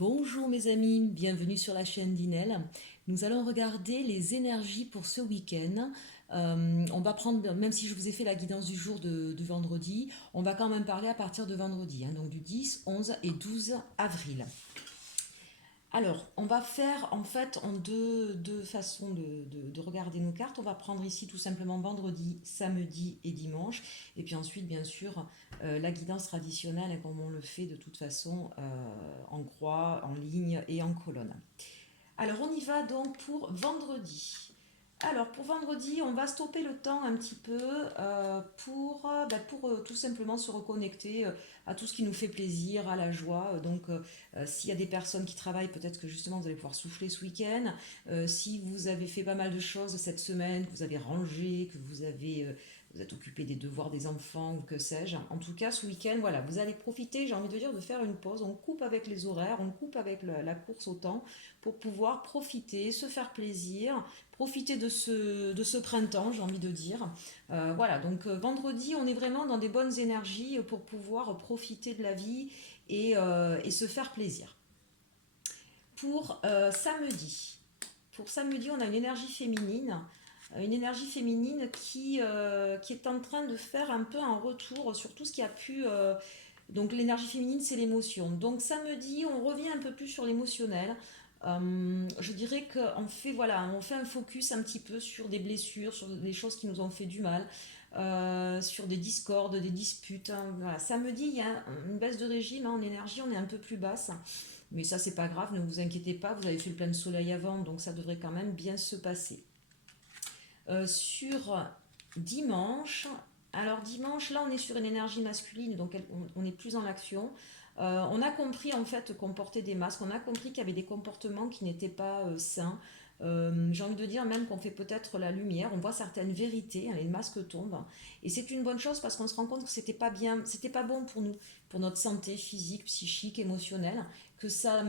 Bonjour mes amis, bienvenue sur la chaîne d'Inel. Nous allons regarder les énergies pour ce week-end. On va prendre, même si je vous ai fait la guidance du jour de vendredi, on va quand même parler à partir de vendredi, donc du 10, 11 et 12 avril. Alors, on va faire en fait en deux façons de regarder nos cartes. On va prendre ici tout simplement vendredi, samedi et dimanche. Et puis ensuite, bien sûr, la guidance traditionnelle, comme on le fait de toute façon en croix, en ligne et en colonne. Alors, on y va donc pour vendredi. Alors, pour vendredi, on va stopper le temps un petit peu pour tout simplement se reconnecter à tout ce qui nous fait plaisir, à la joie. S'il y a des personnes qui travaillent, peut-être que justement vous allez pouvoir souffler ce week-end. Si vous avez fait pas mal de choses cette semaine, que vous avez rangé, que vous êtes occupé des devoirs des enfants ou que sais-je. En tout cas, ce week-end, voilà, vous allez profiter, j'ai envie de dire, de faire une pause. On coupe avec les horaires, on coupe avec la course au temps pour pouvoir profiter, se faire plaisir, profiter de ce printemps, j'ai envie de dire. Vendredi, on est vraiment dans des bonnes énergies pour pouvoir profiter de la vie et se faire plaisir. Pour samedi, on a une énergie féminine qui est en train de faire un peu un retour sur tout ce qui a pu. Donc l'énergie féminine, c'est l'émotion. Donc samedi, on revient un peu plus sur l'émotionnel. Je dirais on fait un focus un petit peu sur des blessures, sur des choses qui nous ont fait du mal, sur des discordes, des disputes, hein. Voilà. Samedi, il y a une baisse de régime, hein, en énergie, on est un peu plus basse. Mais ça, c'est pas grave, ne vous inquiétez pas, vous avez fait le plein de soleil avant, donc ça devrait quand même bien se passer. Sur dimanche, alors dimanche, là, on est sur une énergie masculine, donc on est plus dans l'action. On a compris en fait qu'on portait des masques, on a compris qu'il y avait des comportements qui n'étaient pas sains. J'ai envie de dire même qu'on fait peut-être la lumière, on voit certaines vérités, hein, les masques tombent. Et c'est une bonne chose parce qu'on se rend compte que c'était pas bien, c'était pas bon pour nous, pour notre santé physique, psychique, émotionnelle, que ça,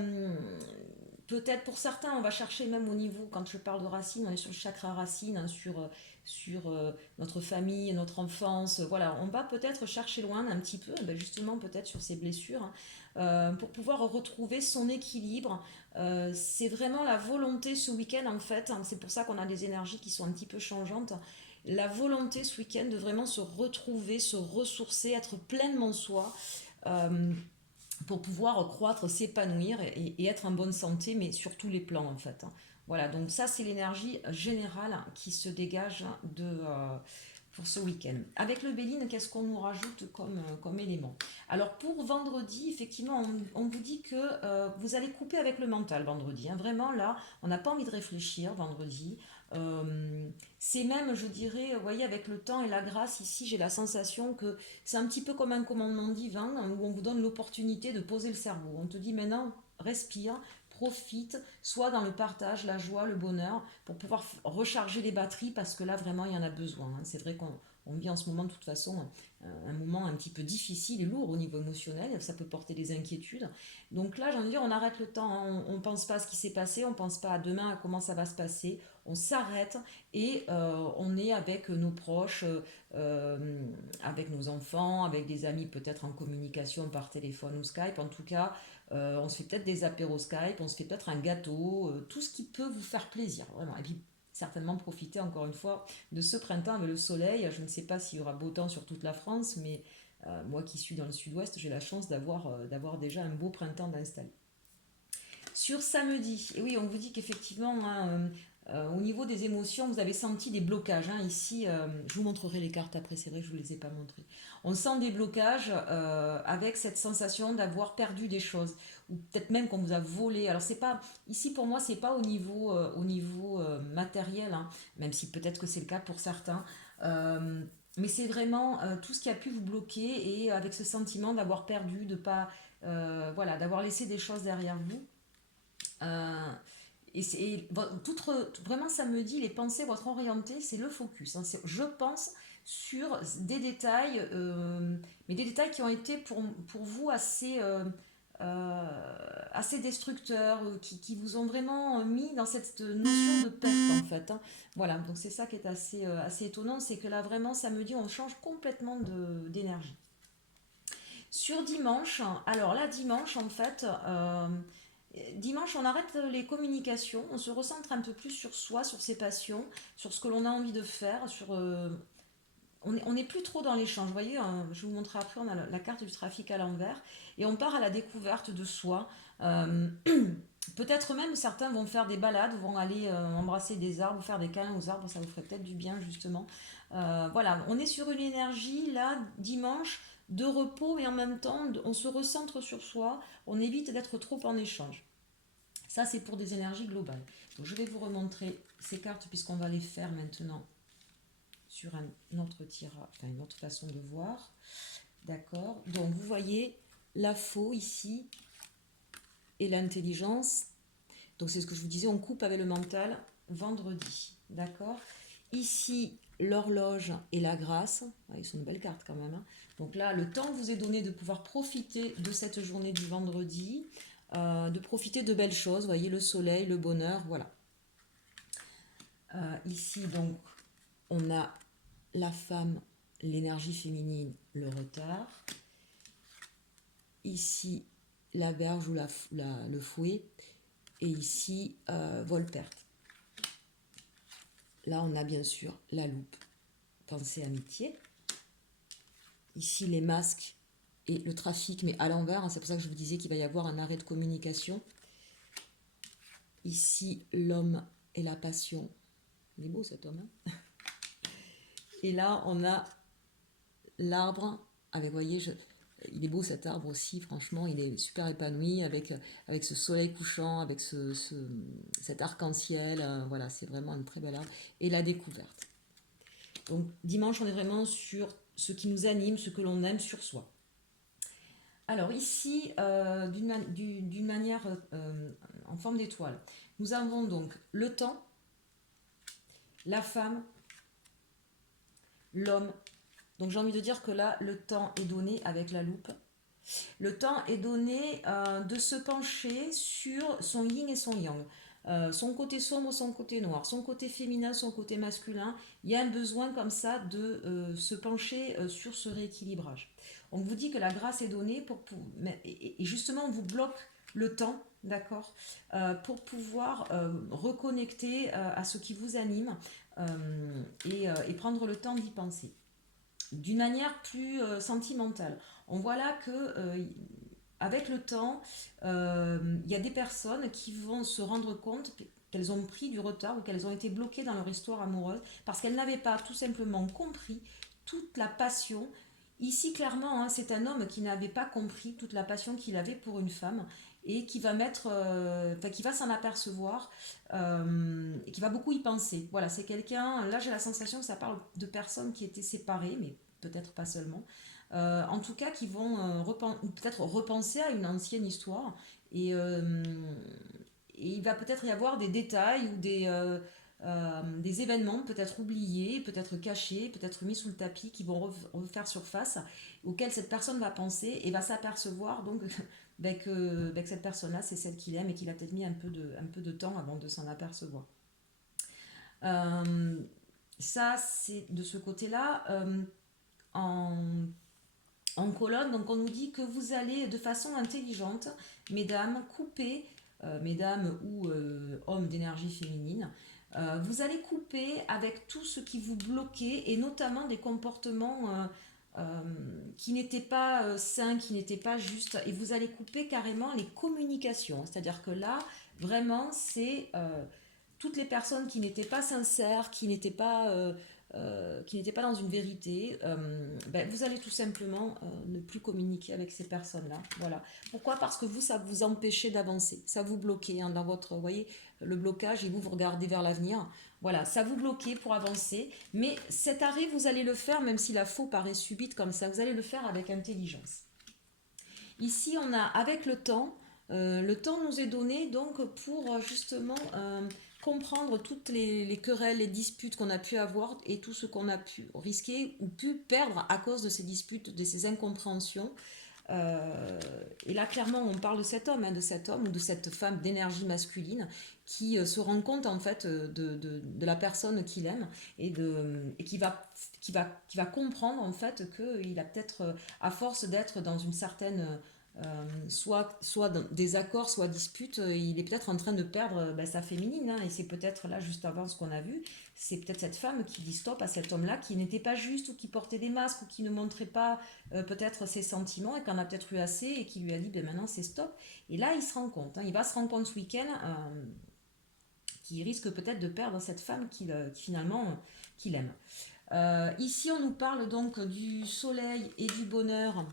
peut-être pour certains, on va chercher même au niveau, quand je parle de racines, on est sur le chakra racine, hein, sur notre famille, notre enfance. Voilà, on va peut-être chercher loin un petit peu, justement peut-être sur ces blessures, hein, pour pouvoir retrouver son équilibre. C'est vraiment la volonté ce week-end en fait, hein, c'est pour ça qu'on a des énergies qui sont un petit peu changeantes. La volonté ce week-end de vraiment se retrouver, se ressourcer, être pleinement soi. Euh, pour pouvoir croître, s'épanouir et être en bonne santé, mais sur tous les plans en fait, hein. Voilà, donc ça c'est l'énergie générale qui se dégage pour ce week-end. Avec le Béline, qu'est-ce qu'on nous rajoute comme élément? Alors pour vendredi, effectivement, on vous dit que vous allez couper avec le mental vendredi, hein. Vraiment là, on n'a pas envie de réfléchir vendredi. Euh, c'est même, je dirais, vous voyez, avec le temps et la grâce, ici, j'ai la sensation que c'est un petit peu comme un commandement divin, hein, où on vous donne l'opportunité de poser le cerveau. On te dit maintenant, respire, profite, sois dans le partage, la joie, le bonheur, pour pouvoir recharger les batteries, parce que là, vraiment, il y en a besoin, hein. C'est vrai qu'on vit en ce moment, de toute façon, un moment un petit peu difficile et lourd au niveau émotionnel, ça peut porter des inquiétudes. Donc là, j'ai envie de dire, on arrête le temps, hein. On ne pense pas à ce qui s'est passé, on ne pense pas à demain, à comment ça va se passer, on s'arrête et on est avec nos proches, avec nos enfants, avec des amis peut-être en communication par téléphone ou Skype. En tout cas, on se fait peut-être des apéros Skype, on se fait peut-être un gâteau, tout ce qui peut vous faire plaisir, vraiment. Et puis certainement profiter encore une fois de ce printemps avec le soleil. Je ne sais pas s'il y aura beau temps sur toute la France, mais moi qui suis dans le sud-ouest, j'ai la chance d'avoir déjà un beau printemps d'installer. Sur samedi, et oui, on vous dit qu'effectivement, hein, au niveau des émotions, vous avez senti des blocages, hein. Ici, je vous montrerai les cartes après, c'est vrai que je ne vous les ai pas montrées. On sent des blocages avec cette sensation d'avoir perdu des choses, ou peut-être même qu'on vous a volé. Alors, c'est pas, ici pour moi, c'est pas au niveau matériel, hein, même si peut-être que c'est le cas pour certains. Mais c'est vraiment tout ce qui a pu vous bloquer et avec ce sentiment d'avoir perdu, de pas, voilà, d'avoir laissé des choses derrière vous. Euh, vraiment, ça me dit, les pensées vont être orientées, c'est le focus, hein. Je pense sur des détails, mais des détails qui ont été pour vous assez destructeurs, qui vous ont vraiment mis dans cette notion de perte en fait, hein. Voilà, donc c'est ça qui est assez étonnant, c'est que là vraiment, ça me dit, on change complètement d'énergie. Sur dimanche, alors là, dimanche, en fait, Dimanche, on arrête les communications, on se recentre un peu plus sur soi, sur ses passions, sur ce que l'on a envie de faire, on n'est plus trop dans l'échange. Vous voyez, hein, je vous montrerai après, on a la carte du trafic à l'envers, et on part à la découverte de soi. Euh, Peut-être même certains vont faire des balades, vont aller embrasser des arbres, ou faire des câlins aux arbres, ça vous ferait peut-être du bien justement. Voilà, on est sur une énergie là, dimanche, de repos, mais en même temps, on se recentre sur soi, on évite d'être trop en échange. Ça, c'est pour des énergies globales. Donc, je vais vous remontrer ces cartes puisqu'on va les faire maintenant sur un autre tirage, enfin une autre façon de voir. D'accord. Donc, vous voyez la faux ici et l'intelligence. Donc, c'est ce que je vous disais, on coupe avec le mental vendredi. D'accord. Ici, l'horloge et la grâce. Ah, ils sont une belle carte quand même. Hein. Donc là, le temps vous est donné de pouvoir profiter de cette journée du vendredi, de profiter de belles choses. Vous voyez, le soleil, le bonheur, voilà. Ici, donc, on a la femme, l'énergie féminine, le retard. Ici, la berge ou le fouet. Et ici, vol-perte. Là, on a bien sûr la loupe, pensée amitié. Ici, les masques et le trafic, mais à l'envers. Hein, c'est pour ça que je vous disais qu'il va y avoir un arrêt de communication. Ici, l'homme et la passion. Il est beau cet homme. Hein. Et là, on a l'arbre avec, vous voyez, il est beau cet arbre aussi, franchement, il est super épanoui avec ce soleil couchant, avec cet arc-en-ciel. Voilà, c'est vraiment un très bel arbre. Et la découverte. Donc, dimanche, on est vraiment sur ce qui nous anime, ce que l'on aime sur soi. Alors ici, d'une manière en forme d'étoile, nous avons donc le temps, la femme, l'homme. Donc j'ai envie de dire que là, le temps est donné avec la loupe. Le temps est donné de se pencher sur son yin et son yang. Son côté sombre, son côté noir, son côté féminin, son côté masculin. Il y a un besoin comme ça de se pencher sur ce rééquilibrage. On vous dit que la grâce est donnée et justement on vous bloque le temps, d'accord, pour pouvoir reconnecter à ce qui vous anime et prendre le temps d'y penser. D'une manière plus sentimentale. On voit là que avec le temps, il y a des personnes qui vont se rendre compte qu'elles ont pris du retard ou qu'elles ont été bloquées dans leur histoire amoureuse parce qu'elles n'avaient pas tout simplement compris toute la passion. Ici, clairement, hein, c'est un homme qui n'avait pas compris toute la passion qu'il avait pour une femme et qui va qui va s'en apercevoir et qui va beaucoup y penser. Voilà, c'est quelqu'un, là j'ai la sensation que ça parle de personnes qui étaient séparées, mais peut-être pas seulement, en tout cas qui vont peut-être repenser à une ancienne histoire et il va peut-être y avoir des détails ou des événements peut-être oubliés, peut-être cachés, peut-être mis sous le tapis qui vont refaire surface, auxquels cette personne va penser et va s'apercevoir donc que cette personne-là c'est celle qu'il aime et qu'il a peut-être mis un peu de temps avant de s'en apercevoir. Ça c'est de ce côté-là. En colonne, donc on nous dit que vous allez de façon intelligente, mesdames, couper, mesdames ou hommes d'énergie féminine, vous allez couper avec tout ce qui vous bloquait et notamment des comportements qui n'étaient pas sains, qui n'étaient pas justes, et vous allez couper carrément les communications. C'est-à-dire que là, vraiment, c'est toutes les personnes qui n'étaient pas sincères, qui n'étaient pas dans une vérité, vous allez tout simplement ne plus communiquer avec ces personnes-là. Voilà. Pourquoi ? Parce que vous, ça vous empêchait d'avancer, ça vous bloquait dans votre, vous voyez, le blocage, et vous regardez vers l'avenir. Voilà, ça vous bloquait pour avancer, mais cet arrêt, vous allez le faire, même si la faux paraît subite comme ça, vous allez le faire avec intelligence. Ici, on a avec le temps nous est donné donc pour justement comprendre toutes les querelles, les disputes qu'on a pu avoir et tout ce qu'on a pu risquer ou pu perdre à cause de ces disputes, de ces incompréhensions. Et là, clairement, on parle de cet homme ou de cette femme d'énergie masculine qui se rend compte en fait de la personne qu'il aime et qui va comprendre en fait qu'il a peut-être, à force d'être dans une certaine soit dans des accords, soit disputes, il est peut-être en train de perdre sa féminine, hein, et c'est peut-être là, juste avant ce qu'on a vu, c'est peut-être cette femme qui dit stop à cet homme-là qui n'était pas juste ou qui portait des masques ou qui ne montrait pas peut-être ses sentiments et qu'en a peut-être eu assez et qui lui a dit ben maintenant c'est stop. Et là, il se rend compte, hein, il va se rendre compte ce week-end qu'il risque peut-être de perdre cette femme qu'il aime. Ici, on nous parle donc du soleil et du bonheur.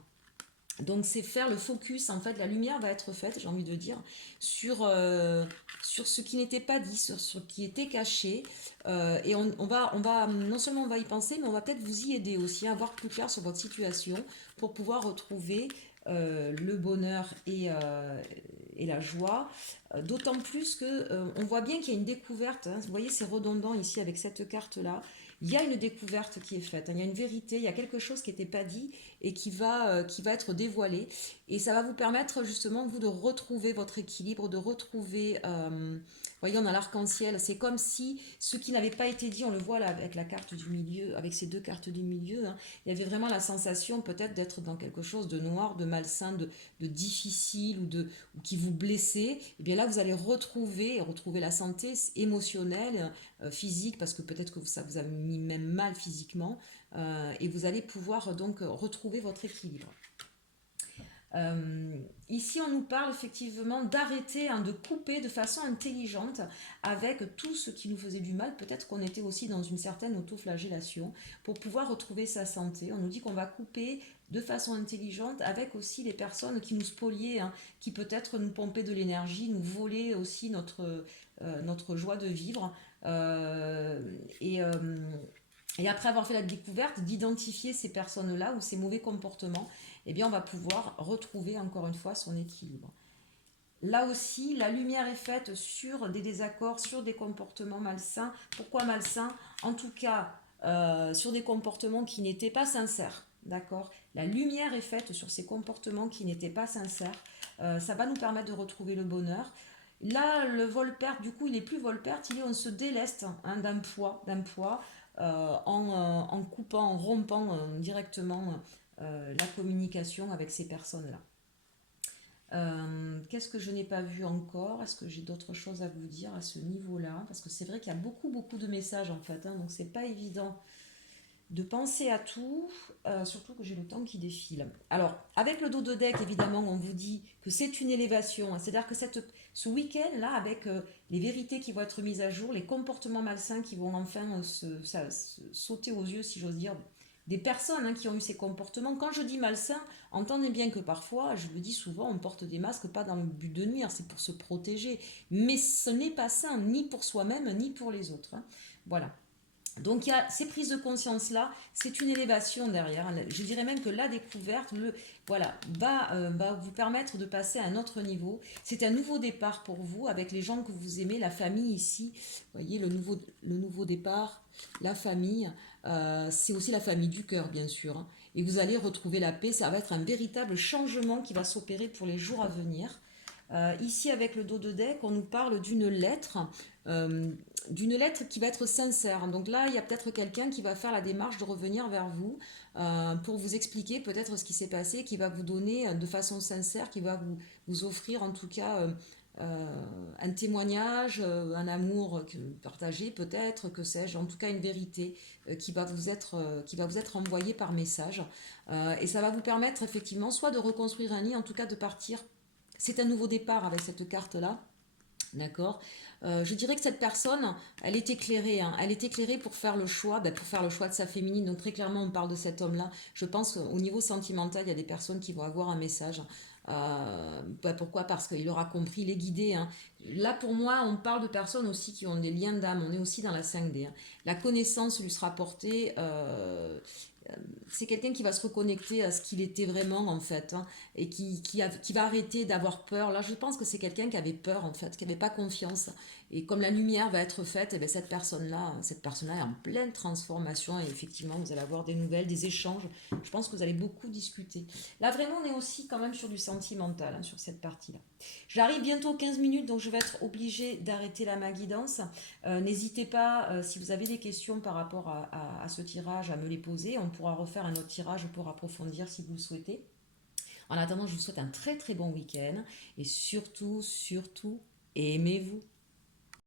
Donc c'est faire le focus, en fait, la lumière va être faite, j'ai envie de dire, sur ce qui n'était pas dit, sur ce qui était caché. Et non seulement on va y penser, mais on va peut-être vous y aider aussi à voir plus clair sur votre situation pour pouvoir retrouver le bonheur et la joie. D'autant plus que on voit bien qu'il y a une découverte, hein. Vous voyez, c'est redondant ici avec cette carte-là. Il y a une découverte qui est faite, hein. Il y a une vérité, il y a quelque chose qui n'était pas dit et qui va être dévoilé. Et ça va vous permettre justement, vous, de retrouver votre équilibre, de retrouver, voyez, on a l'arc-en-ciel. C'est comme si ce qui n'avait pas été dit, on le voit là avec la carte du milieu, avec ces deux cartes du milieu, hein, il y avait vraiment la sensation peut-être d'être dans quelque chose de noir, de malsain, de difficile ou qui vous blessait. Et bien là, vous allez retrouver la santé émotionnelle, physique, parce que peut-être que ça vous a mis même mal physiquement, et vous allez pouvoir donc retrouver votre équilibre. Ici, on nous parle effectivement d'arrêter, hein, de couper de façon intelligente avec tout ce qui nous faisait du mal. Peut-être qu'on était aussi dans une certaine autoflagellation pour pouvoir retrouver sa santé. On nous dit qu'on va couper de façon intelligente avec aussi les personnes qui nous spoliaient, hein, qui peut-être nous pompaient de l'énergie, nous volaient aussi notre joie de vivre. Euh, et, euh, et après avoir fait la découverte d'identifier ces personnes-là ou ces mauvais comportements, eh bien, on va pouvoir retrouver encore une fois son équilibre. Là aussi, la lumière est faite sur des désaccords, sur des comportements malsains. Pourquoi malsains? En tout cas, sur des comportements qui n'étaient pas sincères. D'accord? La lumière est faite sur ces comportements qui n'étaient pas sincères. Ça va nous permettre de retrouver le bonheur. Là, le vol-perte, du coup, il n'est plus vol-perte, on se déleste, hein, d'un poids en coupant, en rompant directement la communication avec ces personnes-là. Qu'est-ce que je n'ai pas vu encore? Est-ce que j'ai d'autres choses à vous dire à ce niveau-là? Parce que c'est vrai qu'il y a beaucoup de messages en fait, hein, donc c'est pas évident de penser à tout, surtout que j'ai le temps qui défile. Alors, avec le dos de deck, évidemment, on vous dit que c'est une élévation, hein, c'est-à-dire que ce week-end-là, avec les vérités qui vont être mises à jour, les comportements malsains qui vont enfin sauter aux yeux, si j'ose dire, des personnes, hein, qui ont eu ces comportements. Quand je dis malsains, entendez bien que parfois, je le dis souvent, on porte des masques pas dans le but de nuire, c'est pour se protéger. Mais ce n'est pas sain, ni pour soi-même, ni pour les autres, hein. Voilà. Donc il y a ces prises de conscience-là, c'est une élévation derrière. Je dirais même que la découverte voilà, va vous permettre de passer à un autre niveau. C'est un nouveau départ pour vous avec les gens que vous aimez, la famille ici. Vous voyez, le nouveau départ, la famille, c'est aussi la famille du cœur, bien sûr, hein. Et vous allez retrouver la paix. Ça va être un véritable changement qui va s'opérer pour les jours à venir. Ici, avec le dos de deck, on nous parle euh, d'une lettre qui va être sincère. Donc là, il y a peut-être quelqu'un qui va faire la démarche de revenir vers vous pour vous expliquer peut-être ce qui s'est passé, qui va vous donner de façon sincère, qui va vous offrir en tout cas un témoignage, un amour partagé peut-être, que sais-je, en tout cas une vérité qui va vous être envoyée par message. Et ça va vous permettre effectivement soit de reconstruire un nid, en tout cas de partir. C'est un nouveau départ avec cette carte-là. D'accord. Je dirais que cette personne, elle est éclairée, hein. Elle est éclairée pour faire le choix, pour faire le choix de sa féminine. Donc très clairement, on parle de cet homme-là. Je pense qu'au niveau sentimental, il y a des personnes qui vont avoir un message. Pourquoi? Parce qu'il aura compris, il est guidé, hein. Là, pour moi, on parle de personnes aussi qui ont des liens d'âme. On est aussi dans la 5D, hein. La connaissance lui sera portée. C'est quelqu'un qui va se reconnecter à ce qu'il était vraiment en fait, hein, et qui va arrêter d'avoir peur. Là, je pense que c'est quelqu'un qui avait peur en fait, qui n'avait pas confiance. Et comme la lumière va être faite, et bien cette personne-là est en pleine transformation et effectivement, vous allez avoir des nouvelles, des échanges. Je pense que vous allez beaucoup discuter. Là, vraiment, on est aussi quand même sur du sentimental, hein, sur cette partie-là. J'arrive bientôt aux 15 minutes, donc je vais être obligée d'arrêter là ma guidance. N'hésitez pas, si vous avez des questions par rapport à ce tirage, à me les poser. On pourra refaire un autre tirage pour approfondir si vous le souhaitez. En attendant, je vous souhaite un très très bon week-end et surtout, surtout, aimez-vous.